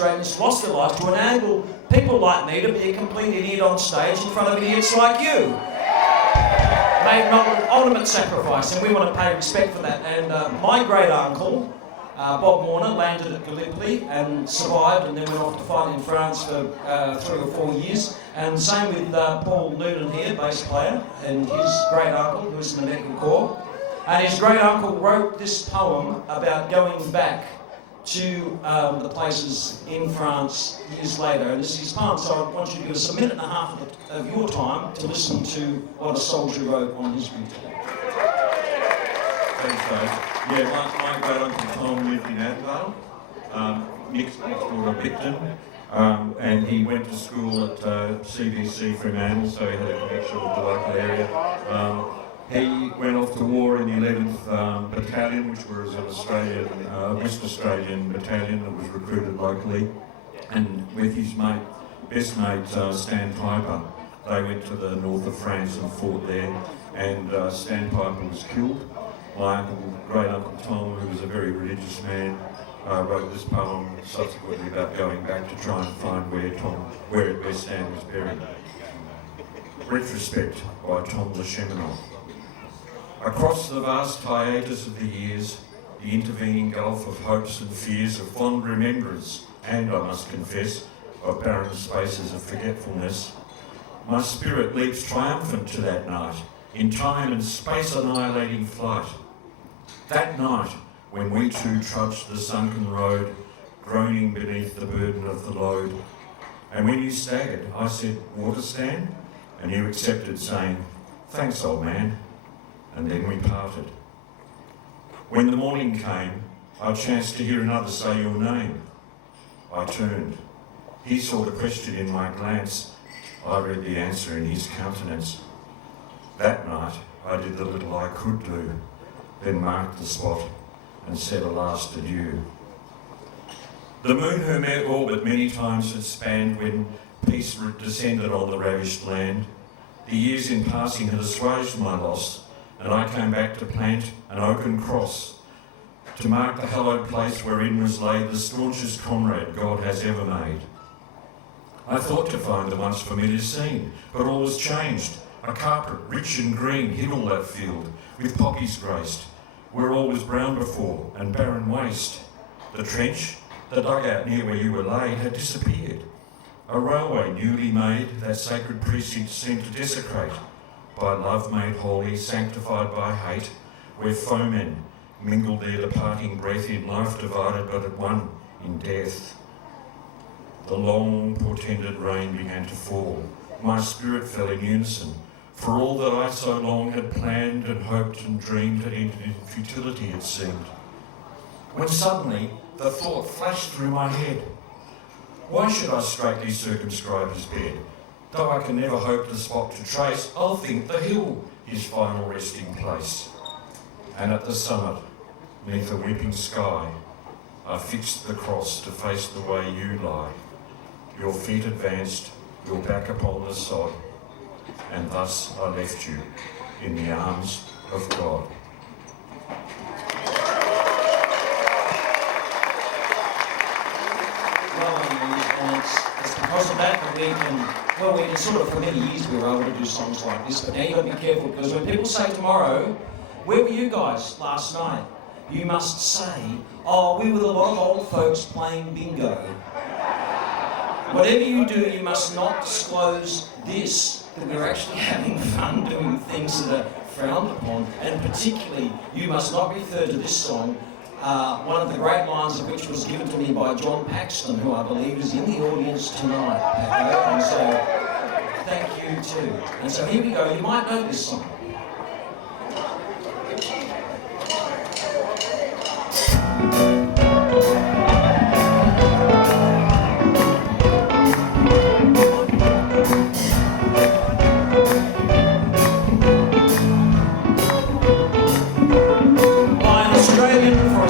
Australians lost their lives to enable people like me to be a complete idiot on stage in front of idiots like you. Made an ultimate sacrifice, and we want to pay respect for that. And my great uncle, Bob Noonan, landed at Gallipoli and survived, and then went off to fight in France for 3 or 4 years. And same with Paul Noonan here, bass player, and his great uncle, who was in the Medical Corps. And his great uncle wrote this poem about going back to the places in France years later. And this is his poem, so I want you to give us a minute and a half of your time to listen to what a soldier wrote on his beauty. Thanks, Dave. Yeah, my great uncle Tom lived in Adelaide, next door to Picton, and he went to school at CBC Fremantle, so he had a connection with the local area. He went off to war in the 11th Battalion, which was an Australian, West Australian battalion that was recruited locally, and with his best mate Stan Piper, they went to the north of France and fought there, and Stan Piper was killed. My great uncle Tom, who was a very religious man, wrote this poem subsequently about going back to try and find where Stan was buried. Retrospect by Tom the Cheminot. Across the vast hiatus of the years, the intervening gulf of hopes and fears, of fond remembrance, and, I must confess, of barren spaces of forgetfulness, my spirit leaps triumphant to that night, in time and space annihilating flight. That night, when we two trudged the sunken road, groaning beneath the burden of the load, and when you staggered, I said, "Water stand?" And you accepted, saying, "Thanks, old man." And then we parted. When the morning came, I chanced to hear another say your name. I turned. He saw the question in my glance. I read the answer in his countenance. That night, I did the little I could do, then marked the spot and said a last adieu. The moon her orbit many times had spanned when peace descended on the ravished land. The years in passing had assuaged my loss, and I came back to plant an oaken cross, to mark the hallowed place wherein was laid the staunchest comrade God has ever made. I thought to find the once familiar scene, but all was changed. A carpet, rich and green, hid all that field, with poppies graced, where all was brown before, and barren waste. The trench, the dugout near where you were laid, had disappeared. A railway newly made, that sacred precinct seemed to desecrate, by love made holy, sanctified by hate, where foemen mingled their departing breath in life divided but at one in death. The long portended rain began to fall. My spirit fell in unison, for all that I so long had planned and hoped and dreamed had ended in futility, it seemed. When suddenly the thought flashed through my head, why should I straitly circumscribe his bed? Though I can never hope the spot to trace, I'll think the hill his final resting place. And at the summit, neath a weeping sky, I fixed the cross to face the way you lie. Your feet advanced, your back upon the sod, and thus I left you in the arms of God. It's because of that we can sort of, for many years we were able to do songs like this, but now you've got to be careful, because when people say tomorrow, where were you guys last night? You must say, oh, we were a lot of old folks playing bingo. Whatever you do, you must not disclose this, that we're actually having fun doing things that are frowned upon, and particularly, you must not refer to this song, one of the great lines of which was given to me by John Paxton, who I believe is in the audience tonight, Paco, and so thank you too. And so here we go, you might know this song.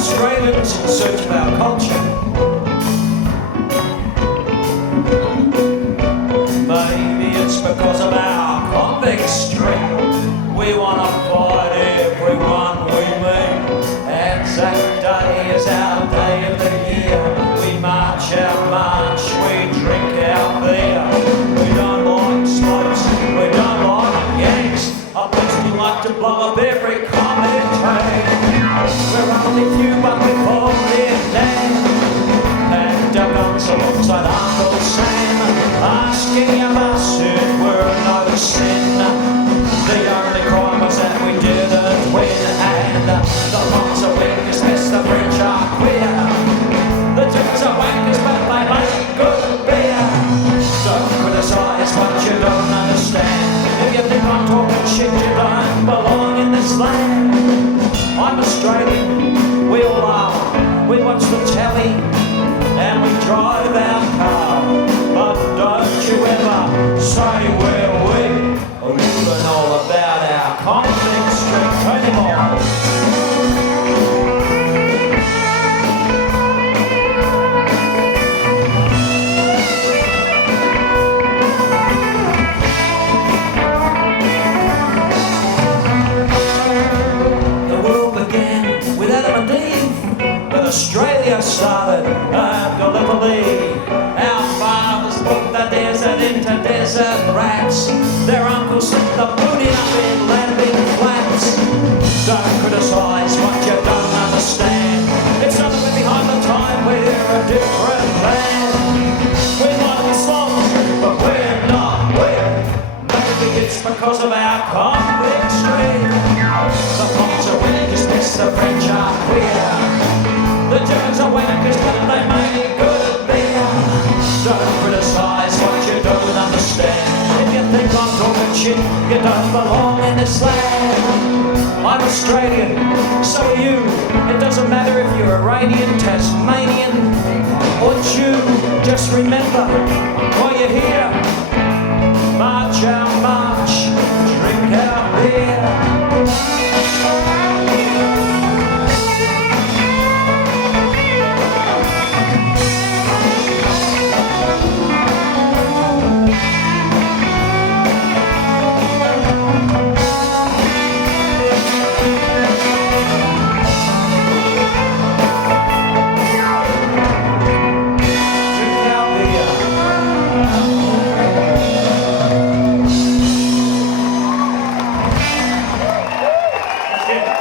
Australians in search of our culture. Maybe it's because of our convict streak. much we drink our beer. We don't like smokes, we don't like yanks. I personally like to blow up every common train. We're only few but we're falling down. Packed our guns alongside Uncle Sam, asking of us who were no sin. The only crime was that we didn't win, and the moms are weakest, best the French are queer. The Turks are wankers, but they make good beer. Don't criticise what you don't understand. If you think I'm talking shit, you don't belong in this land. I'm Australian, we all are. We watch the telly and we drive our car. But don't you ever say where we or even all about our Convict Streak anymore. Australia started Gallipoli. Our fathers put the desert into desert rats. Their uncles slipped the booty up in landing flats. Don't criticise what you don't understand. It's not that we're behind the time, we're a different land. We might be songs, but we're not weird. Maybe it's because of our Convict Streak. The Pops are winning, just miss the French are queer. The Germans are wankers, but they make good beer. Don't criticise what you don't understand. If you think I'm talking shit, you don't belong in this land. I'm Australian, so are you. It doesn't matter if you're Iranian, Tasmanian, or Jew. Just remember,